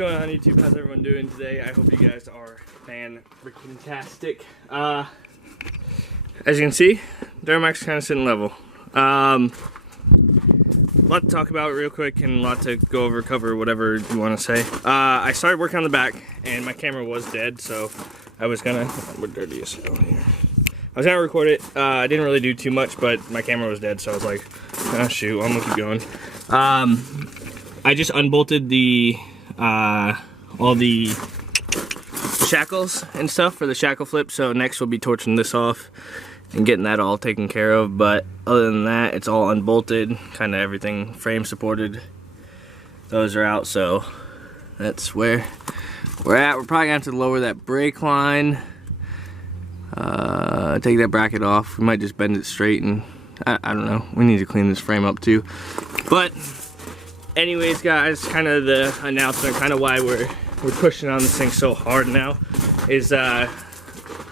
going on YouTube? How's everyone doing today? I hope you guys are fan-freaking-tastic. As you can see, Duramax kind of sitting level. A lot to talk about real quick and a lot to go over, cover, whatever you want to say. I started working on the back and my camera was dead, so I was gonna, we're dirty as hell here. I was gonna record it. I didn't really do too much, but my camera was dead, so I was like, oh shoot, I'm gonna keep going. I just unbolted the all the shackles and stuff for the shackle flip, so next we'll be torching this off and getting that all taken care of. But other than that, it's all unbolted, kind of everything frame supported. Those are out, so that's where we're at. We're probably gonna have to lower that brake line, take that bracket off. We might just bend it straight, and I don't know, we need to clean this frame up too. But anyways, guys, kind of the announcement, kind of why we're pushing on this thing so hard now is I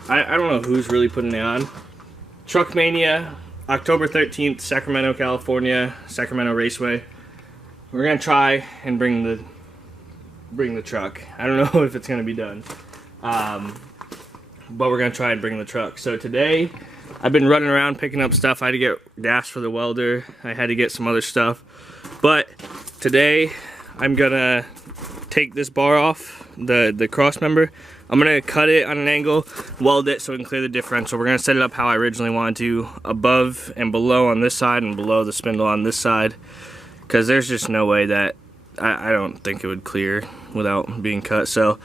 don't know who's really putting it on. Truck Mania, October 13th, Sacramento, California, Sacramento Raceway. We're gonna try and bring the truck. I don't know if it's gonna be done, but we're gonna try and bring the truck. So today, I've been running around picking up stuff. I had to get gas for the welder. I had to get some other stuff, but today I'm gonna take this bar off, the cross member. I'm gonna cut it on an angle, weld it so we can clear the differential. We're gonna set it up how I originally wanted to, above and below on this side and below the spindle on this side, because there's just no way that I don't think it would clear without being cut. So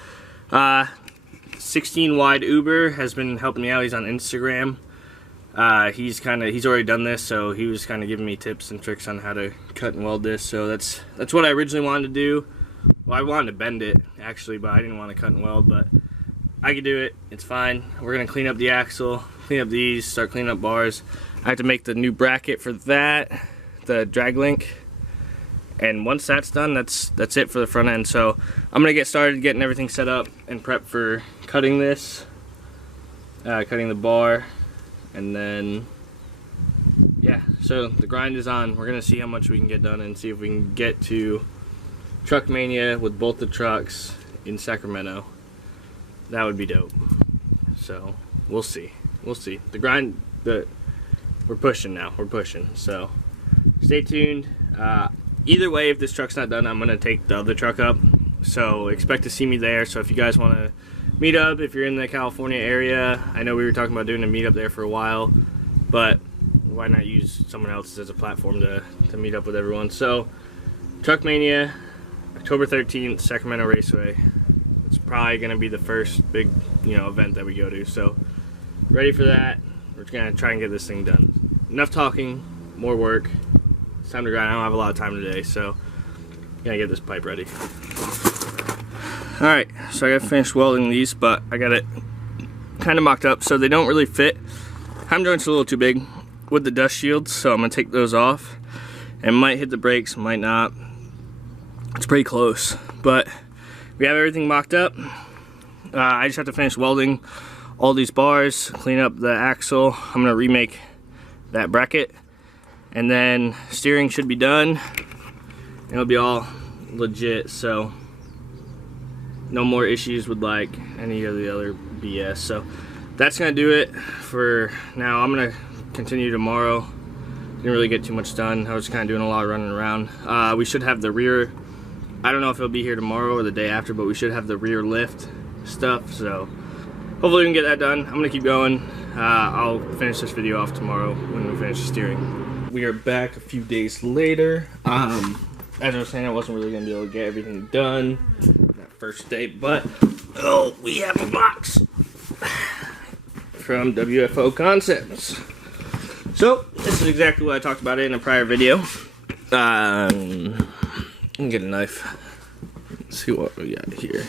16 wide Uber has been helping me out. He's on Instagram. He's already done this, so he was kind of giving me tips and tricks on how to cut and weld this. So that's what I originally wanted to do. Well, I wanted to bend it actually, but I didn't want to cut and weld, but I could do it. It's fine. We're gonna clean up the axle, clean up these, start cleaning up bars. I have to make the new bracket for that, the drag link, and once that's done, that's it for the front end. So I'm gonna get started getting everything set up and prep for cutting this, cutting the bar. And then, yeah, so the grind is on. We're gonna see how much we can get done and see if we can get to Truck Mania with both the trucks in Sacramento. That would be dope. So we'll see. We'll see. The grind, we're pushing now. We're pushing. So stay tuned. Either way, if this truck's not done, I'm gonna take the other truck up. So expect to see me there. So if you guys wanna meet up, if you're in the California area, I know we were talking about doing a meetup there for a while, but why not use someone else as a platform to meet up with everyone? So Truck Mania, October 13th, Sacramento Raceway. It's probably gonna be the first big, event that we go to. So ready for that. We're gonna try and get this thing done. Enough talking, more work. It's time to grind. I don't have a lot of time today, so gonna get this pipe ready. Alright, so I got finished welding these, but I got it kind of mocked up so they don't really fit. Ham joint's a little too big with the dust shields, so I'm going to take those off. And might hit the brakes, might not. It's pretty close, but we have everything mocked up. I just have to finish welding all these bars, clean up the axle. I'm going to remake that bracket, and then steering should be done. It'll be all legit, so no more issues with like any of the other BS. So that's gonna do it for now. I'm gonna continue tomorrow. Didn't really get too much done. I was kind of doing a lot of running around. We should have the rear, I don't know if it'll be here tomorrow or the day after, but we should have the rear lift stuff. So hopefully we can get that done. I'm gonna keep going. I'll finish this video off tomorrow when we finish the steering. We are back a few days later. As I was saying, I wasn't really gonna be able to get everything done that first day, but we have a box from WFO Concepts. So this is exactly what I talked about in a prior video. Let me get a knife. Let's see what we got here.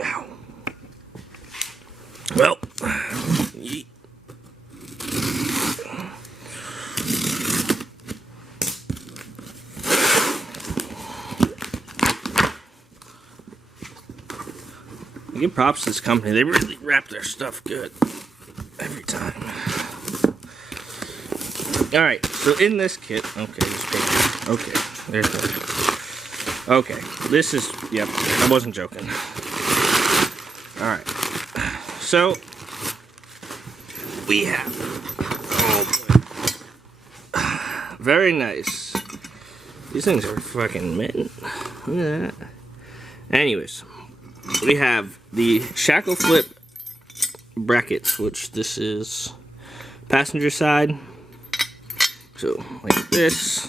Ow. Well, give props to this company. They really wrap their stuff good every time. All right, so in this kit, okay, this paper, okay, there's one. Okay, this is, yep, I wasn't joking. All right, so we have, oh boy, very nice. These things are fucking mint. Look at that. Anyways, we have the Shackle flip brackets, which this is passenger side. So like this.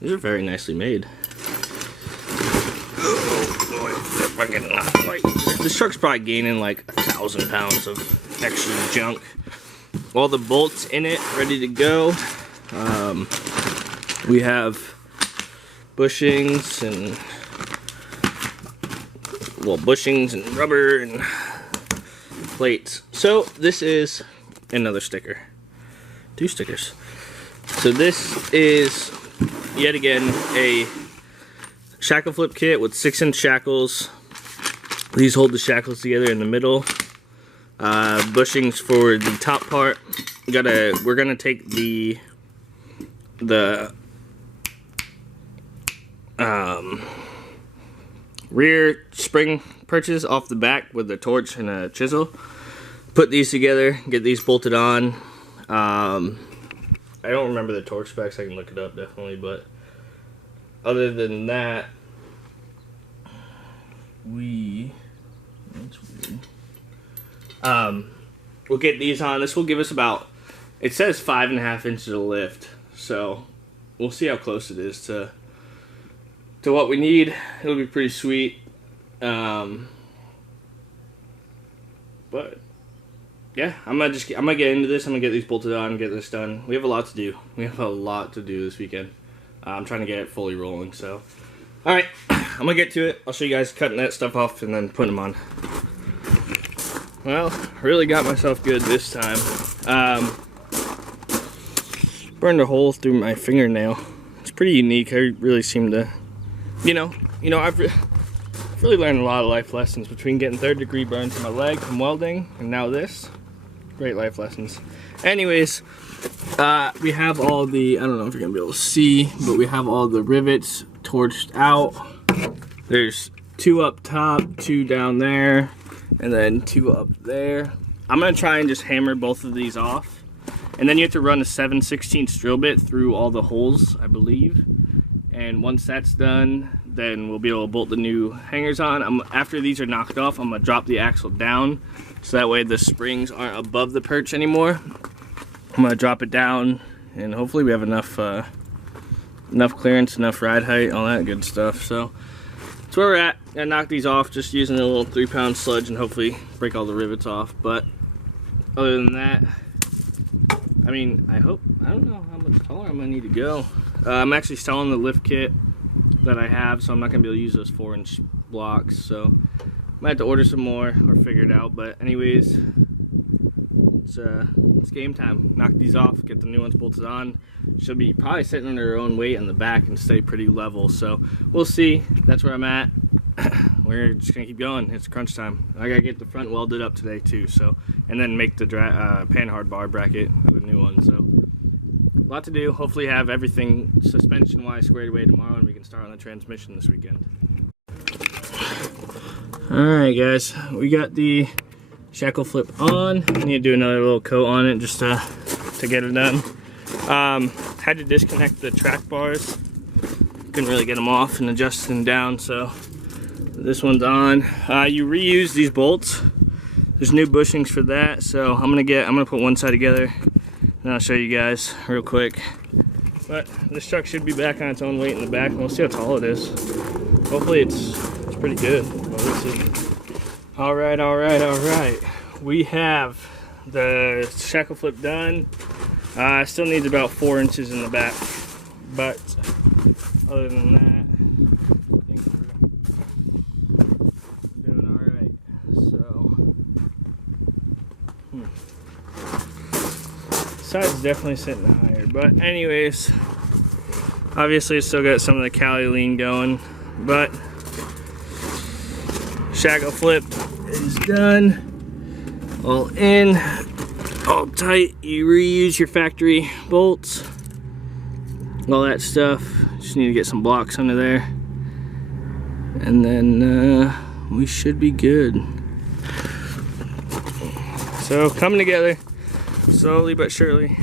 These are very nicely made. Oh boy, this truck's probably gaining like 1,000 pounds of extra junk. All the bolts in it ready to go. We have bushings and bushings and rubber and plates. So this is another sticker. 2 stickers. So this is yet again a shackle flip kit with 6-inch shackles. These hold the shackles together in the middle. Bushings for the top part. We're gonna take the rear spring perches off the back with a torch and a chisel. Put these together, get these bolted on. I don't remember the torque specs, I can look it up definitely, but other than that, that's weird. We'll get these on. This will give us about, it says 5.5 inches of lift, so we'll see how close it is to what we need. It'll be pretty sweet. But yeah, I'm gonna get into this. I'm gonna get these bolted on and get this done. We have a lot to do. We have a lot to do this weekend. I'm trying to get it fully rolling, so. All right, I'm gonna get to it. I'll show you guys cutting that stuff off and then putting them on. Well, really got myself good this time. Burned a hole through my fingernail. It's pretty unique. I really seem to, I've really learned a lot of life lessons between getting 3rd-degree burns in my leg from welding and now this. Great life lessons. Anyways, we have all the, I don't know if you're gonna be able to see, but we have all the rivets torched out. There's 2 up top, 2 down there, and then 2 up there. I'm gonna try and just hammer both of these off. And then you have to run a 7/16 drill bit through all the holes, I believe. And once that's done, then we'll be able to bolt the new hangers on. After these are knocked off, I'm gonna drop the axle down, so that way the springs aren't above the perch anymore. I'm gonna drop it down, and hopefully we have enough clearance, enough ride height, all that good stuff. So that's where we're at. I knocked these off just using a little 3-pound sludge and hopefully break all the rivets off. But other than that, I mean, I don't know how much taller I'm gonna need to go. I'm actually selling the lift kit that I have, so I'm not gonna be able to use those 4-inch blocks. So I might have to order some more or figure it out. But anyways, it's game time. Knock these off, get the new ones bolted on. Should be probably sitting on their own weight in the back and stay pretty level. So we'll see. That's where I'm at. We're just gonna keep going. It's crunch time. I gotta get the front welded up today too. So, and then make the panhard bar bracket, the new one. So a lot to do. Hopefully have everything suspension wise squared away tomorrow, and we can start on the transmission this weekend. All right, guys, we got the shackle flip on. I need to do another little coat on it just to get it done. Had to disconnect the track bars. Couldn't really get them off and adjust them down, so this one's on. You reuse these bolts. There's new bushings for that, so I'm gonna put one side together and I'll show you guys real quick. But this truck should be back on its own weight in the back, and we'll see how tall it is. Hopefully it's pretty good. But we'll see. All right. We have the shackle flip done. Still needs about 4 inches in the back, but other than that, I think we're doing all right. So, side's definitely sitting higher, but anyways, obviously it's still got some of the Cali lean going, but shackle flip is done, all in, all tight. You reuse your factory bolts, all that stuff. Just need to get some blocks under there, and then we should be good. So coming together slowly but surely.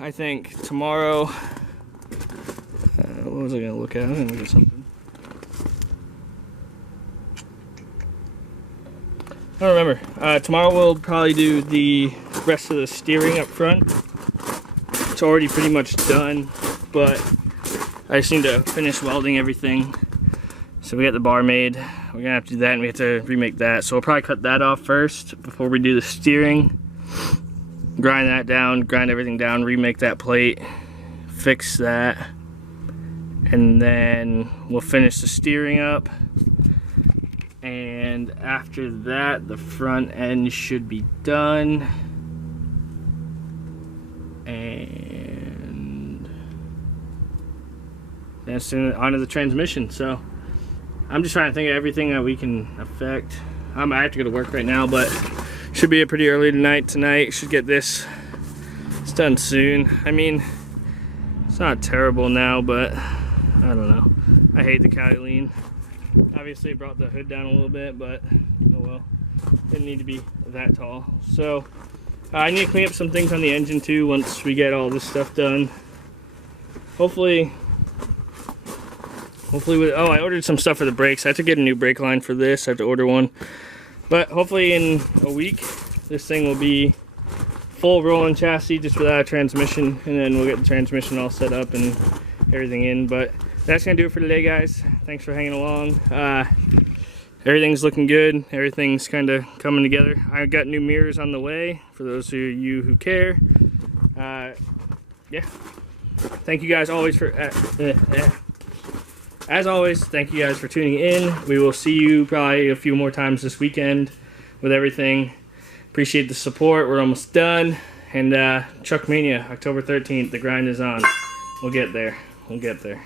I think tomorrow, what was I gonna look at? I was gonna look at something. I don't remember. Tomorrow we'll probably do the rest of the steering up front. It's already pretty much done, but I just need to finish welding everything. So we got the bar made. We're gonna have to do that, and we have to remake that. So we'll probably cut that off first before we do the steering. Grind that down, grind everything down, remake that plate, fix that, and then we'll finish the steering up. And after that, the front end should be done. And then soon onto the transmission. So I'm just trying to think of everything that we can affect. I have to go to work right now, but should be a pretty early tonight. Should get this done soon. I mean, it's not terrible now, but I don't know. I hate the Cali lean. Obviously it brought the hood down a little bit, but oh well. Didn't need to be that tall. So I need to clean up some things on the engine too once we get all this stuff done. Hopefully with, oh, I ordered some stuff for the brakes. I have to get a new brake line for this. I have to order one. But hopefully in a week, this thing will be full rolling chassis just without a transmission, and then we'll get the transmission all set up and everything in. But that's gonna do it for today, guys. Thanks for hanging along. Everything's looking good. Everything's kind of coming together. I got new mirrors on the way for those of you who care. Yeah. Thank you guys always for as always, thank you guys for tuning in. We will see you probably a few more times this weekend with everything. Appreciate the support. We're almost done. And Truck Mania, October 13th. The grind is on. We'll get there. We'll get there.